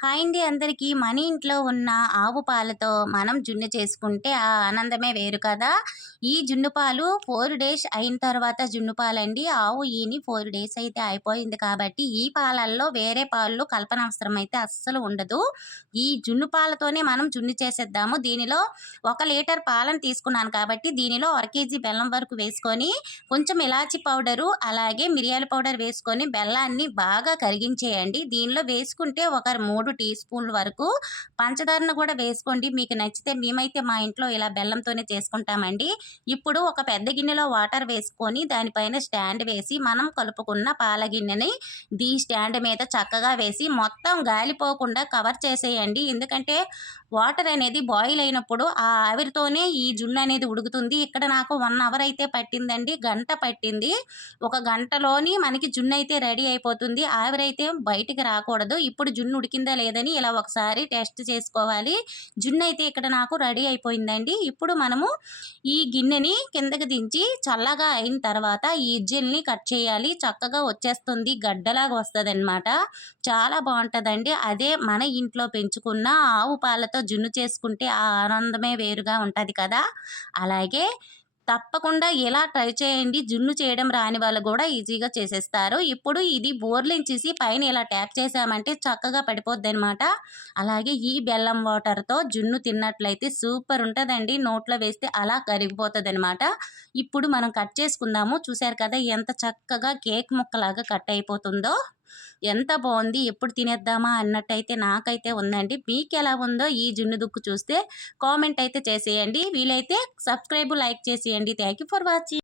Hi అండి అందరికీ. మన ఇంట్లో ఉన్న ఆవు పాలతో మనం జున్ను చేసుకుంటే ఆ ఆనందమే వేరు కదా! ఈ జున్ను పాలు 4 డేస్ అయిన తర్వాత జున్ను పాలండి. ఆవు ఈని 4 డేస్ అయితే అయిపోయింది కాబట్టి ఈ పాలల్లో వేరే పాలు కలపనవసరం అయితే అస్సలు ఉండదు. ఈ జున్ను పాలతోనే మనం జున్ను చేసేద్దాము. దీనిలో 1 లీటర్ పాలను తీసుకున్నాను కాబట్టి దీనిలో అర కేజీ బెల్లం వరకు వేసుకొని, కొంచెం ఇలాచీ పౌడరు, అలాగే మిరియాల పౌడర్ వేసుకొని బెల్లాన్ని బాగా కరిగించేయండి. దీనిలో వేసుకుంటే ఒక 3 టీ స్పూన్ల వరకు పంచదారను కూడా వేసుకోండి మీకు నచ్చితే. మేమైతే మా ఇంట్లో ఇలా బెల్లంతోనే చేసుకుంటామండి. ఇప్పుడు ఒక పెద్ద గిన్నెలో వాటర్ వేసుకొని దానిపైన స్టాండ్ వేసి మనం కలుపుకున్న పాల గిన్నెని స్టాండ్ మీద చక్కగా వేసి మొత్తం గాలిపోకుండా కవర్ చేసేయండి. ఎందుకంటే వాటర్ అనేది బాయిల్ అయినప్పుడు ఆ ఆవిరితోనే ఈ జున్ను అనేది ఉడుకుతుంది. ఇక్కడ నాకు 1 అవర్ అయితే పట్టిందండి. గంట పట్టింది. ఒక గంటలోని మనకి జున్ను అయితే రెడీ అయిపోతుంది. ఆవిరైతే బయటికి రాకూడదు. ఇప్పుడు జున్ను ఉడికిందా లేదని ఇలా ఒకసారి టెస్ట్ చేసుకోవాలి. జున్ను అయితే ఇక్కడ నాకు రెడీ అయిపోయిందండి. ఇప్పుడు మనము ఈ గిన్నెని కిందకి దించి చల్లగా అయిన తర్వాత ఈ ఇజ్జిల్ని కట్ చేయాలి. చక్కగా వచ్చేస్తుంది. గడ్డలాగా వస్తదనమాట. చాలా బావుంటదండి. అదే మన ఇంట్లో పెంచుకున్న ఆవు పాలతో జున్ను చేసుకుంటే ఆ ఆనందమే వేరుగా ఉంటది కదా! అలాగే తప్పకుండా ఇలా ట్రై చేయండి. జున్ను చేయడం రాని వాళ్ళు గూడా ఈజీగా చేసేస్తారు. ఇప్పుడు ఇది బోర్లించేసి పైన ఇలా ట్యాప్ చేశామంటే చక్కగా పడిపోద్దనమాట. అలాగే ఈ బెల్లం వాటర్‌తో జున్ను తిన్నట్లయితే సూపర్ ఉంటదండి. నోట్లో వేస్తే అలా కరిగిపోతదనమాట. ఇప్పుడు మనం కట్ చేసుకుందాము. చూసారు కదా ఎంత చక్కగా కేక్ ముక్కలాగా కట్ అయిపోతుందో. ఎంత బావుంది. ఎప్పుడు తినేద్దామా అన్నట్టయితే నాకైతే ఉందండి. మీకెలా ఉందో ఈ జున్ను దుక్కు చూస్తే కామెంట్ అయితే చేసేయండి. వీలైతే సబ్స్క్రైబ్, లైక్ చేసేయండి. Thank you for watching.